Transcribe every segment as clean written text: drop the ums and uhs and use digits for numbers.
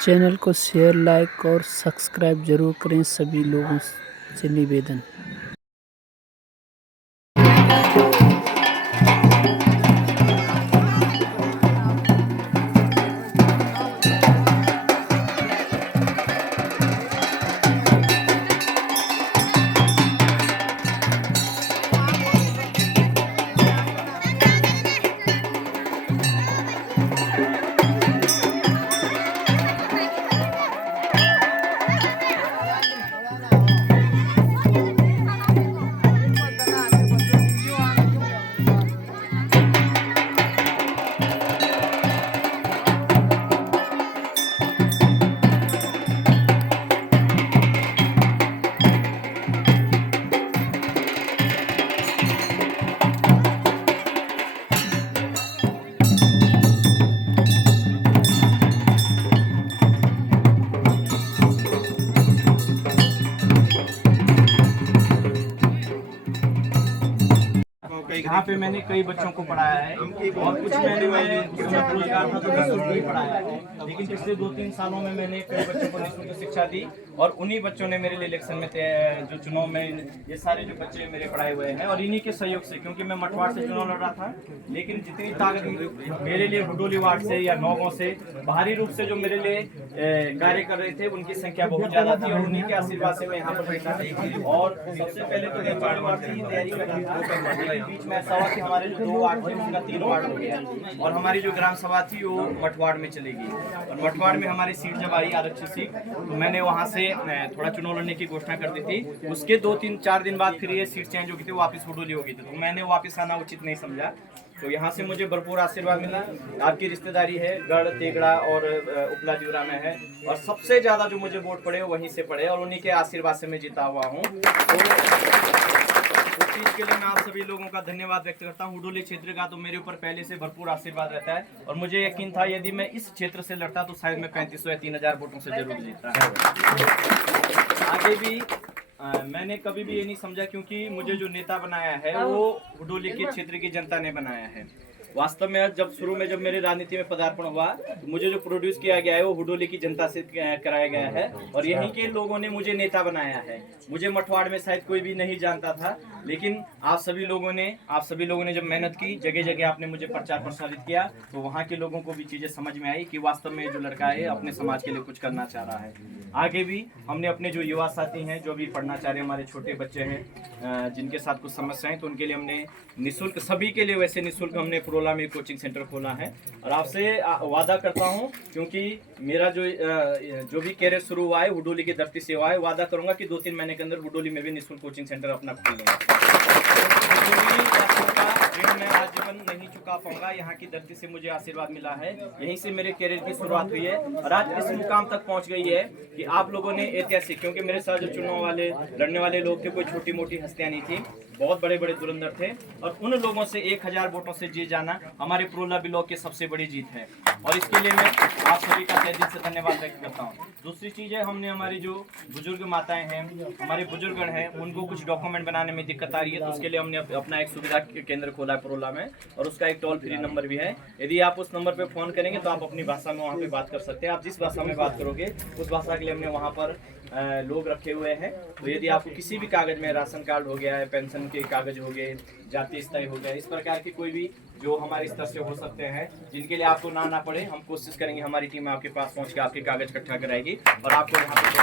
Channel को share, like और subscribe जरूर करें, सभी लोगों से निवेदन। यहाँ पे मैंने कई बच्चों को पढ़ाया है और कुछ महीने में रोजगार था तो निःशुल्क ही पढ़ाया है, लेकिन पिछले 2-3 सालों में मैंने कई बच्चों को निःशुल्क शिक्षा दी और उन्हीं बच्चों ने मेरे लिए इलेक्शन में जो चुनाव में ये सारे जो बच्चे मेरे पढ़ाए हुए हैं और इन्हीं के सहयोग से, क्योंकि मैं मठवाड़ से चुनाव लड़ रहा था, लेकिन जितनी ताकत मेरे लिए हुडोली वार्ड से या नौगांव से बाहरी रूप से जो मेरे लिए कार्य कर रहे थे उनकी संख्या बहुत ज्यादा थी और उन्हीं के आशीर्वाद से मैं यहाँ पर बैठा। और सबसे पहले तो मैं वार्ड वार्ड की तैयारी कर रहा था, बीच में ऐसा हुआ कि हमारे जो 2 वार्ड थे उनका 3 वार्ड हो गया और हमारी जो ग्राम सभा थी वो मठवाड़ में चलेगी और मठवाड़ में हमारी सीट जब आई आरक्षित सीट तो मैंने वहाँ से थोड़ा चुनाव लड़ने की घोषणा कर दी थी। उसके 2-3-4 दिन बाद फिर ये सीट चेंज हो गई थी, वापस हुडोली हो गई थी, तो मैंने वापस आना उचित नहीं समझा। तो यहाँ से मुझे भरपूर आशीर्वाद मिला। आपकी रिश्तेदारी है गढ़ तेगड़ा और उपला दिवरा में है और सबसे ज्यादा जो मुझे वोट पड़े वहीं से पड़े और उन्हीं के आशीर्वाद से मैं जीता हुआ हूँ। तो चीज के लिए मैं आप सभी लोगों का धन्यवाद व्यक्त करता हूँ। हुडोली क्षेत्र का तो मेरे ऊपर पहले से भरपूर आशीर्वाद रहता है और मुझे यकीन था यदि मैं इस क्षेत्र से लड़ता तो शायद मैं 3500 या 3000 वोटों से जरूर जीतता है। आगे भी मैंने कभी भी ये नहीं समझा, क्योंकि मुझे जो नेता बनाया है वो हुडोली के क्षेत्र की जनता ने बनाया है। वास्तव में जब शुरू में जब मेरे राजनीति में पदार्पण हुआ तो मुझे जो प्रोड्यूस किया गया है वो हुडोली की जनता से कराया गया है और यहीं के लोगों ने मुझे नेता बनाया है। मुझे मठवाड़ में शायद कोई भी नहीं जानता था, लेकिन आप सभी लोगों ने जब मेहनत की, जगह जगह आपने मुझे प्रचार प्रसारित किया तो वहाँ के लोगों को भी चीजें समझ में आई कि वास्तव में जो लड़का है अपने समाज के लिए कुछ करना चाह रहा है। आगे भी हमने अपने जो युवा साथी हैं जो भी पढ़ना चाह रहे हैं, हमारे छोटे बच्चे हैं जिनके साथ कुछ समस्याएं, तो उनके लिए हमने निःशुल्क, सभी के लिए वैसे निःशुल्क हमने पुरोला में कोचिंग सेंटर खोला है और आपसे वादा करता हूं, क्योंकि मेरा जो भी कैरियर शुरू हुआ है हुडोली की धरती से हुआ है, वादा करूंगा कि 2-3 महीने के अंदर हुडोली में भी निःशुल्क कोचिंग सेंटर अपना खोल लूंगा। ऋण मैं आजीवन नहीं चुका पाऊंगा, यहाँ की धरती से मुझे आशीर्वाद मिला है, यहीं से मेरे कैरियर की शुरुआत हुई है और आज इस मुकाम तक पहुंच गई है कि आप लोगों ने ऐतिहासिक, क्योंकि मेरे साथ जो चुनाव वाले लड़ने वाले लोग थे कोई छोटी मोटी हस्तियां नहीं थी, बहुत बड़े बड़े धुरंधर थे और उन लोगों से 1000 वोटों से जीत जाना हमारे पुरोला ब्लॉक की सबसे बड़ी जीत है और इसके लिए मैं आप सभी का तहे दिल से धन्यवाद व्यक्त करता हूँ। दूसरी चीज है, हमने हमारी जो बुजुर्ग माताएं हैं, हमारे बुजुर्गगण हैं, उनको कुछ डॉक्यूमेंट बनाने में दिक्कत आ रही है, तो उसके लिए हमने अपना एक सुविधा केंद्र खोला है पुरोला में और उसका एक टोल फ्री नंबर भी है। यदि आप उस नंबर पे फोन करेंगे तो आप अपनी भाषा में वहाँ पे बात कर सकते हैं। आप जिस भाषा में बात करोगे उस भाषा के लिए हमने वहाँ पर लोग रखे हुए हैं। तो यदि आपको किसी भी कागज में, राशन कार्ड हो गया है, पेंशन के कागज हो गए, जाति स्थाई हो गया, इस प्रकार के कोई भी जो हमारे स्तर से हो सकते हैं जिनके लिए आपको ना पड़े, हम कोशिश करेंगे, हमारी टीम आपके पास पहुंच के आपके कागज इकट्ठा कराएगी और आपको यहाँ पे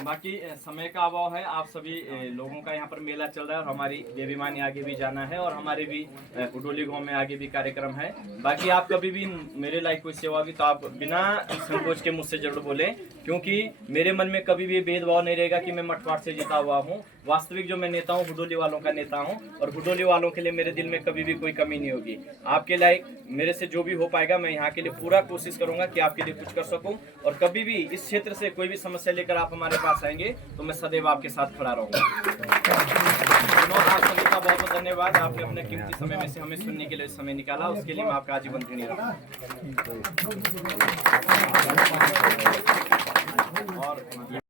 बाकी समय का अभाव है। आप सभी लोगों का यहाँ पर मेला चल रहा है और हमारी देवी मानी आगे भी जाना है और हमारे भी हुडोली गांव में आगे भी कार्यक्रम है। बाकी आप कभी भी मेरे लायक कोई सेवा होगी तो आप बिना संकोच के मुझसे जरूर बोलें, क्योंकि मेरे मन में कभी भी भेदभाव नहीं रहेगा कि मैं मठवाड़ से जीता हुआ हूँ। वास्तविक जो मैं नेता हूँ हुडोली वालों का नेता हूँ और हुडोली वालों के लिए मेरे दिल में कभी भी कोई कमी नहीं होगी। आपके लायक मेरे से जो भी हो पाएगा मैं यहाँ के लिए पूरा कोशिश करूंगा कि आपके लिए कुछ कर सकूं और कभी भी इस क्षेत्र से कोई भी समस्या लेकर आप हमारे पास आएंगे तो मैं सदैव आपके साथ खड़ा रहूंगा। आप सभी का बहुत बहुत धन्यवाद, आपने अपने कीमती समय में से हमें सुनने के लिए समय निकाला, उसके लिए मैं आपका आजीवन ऋणी रहूंगा। और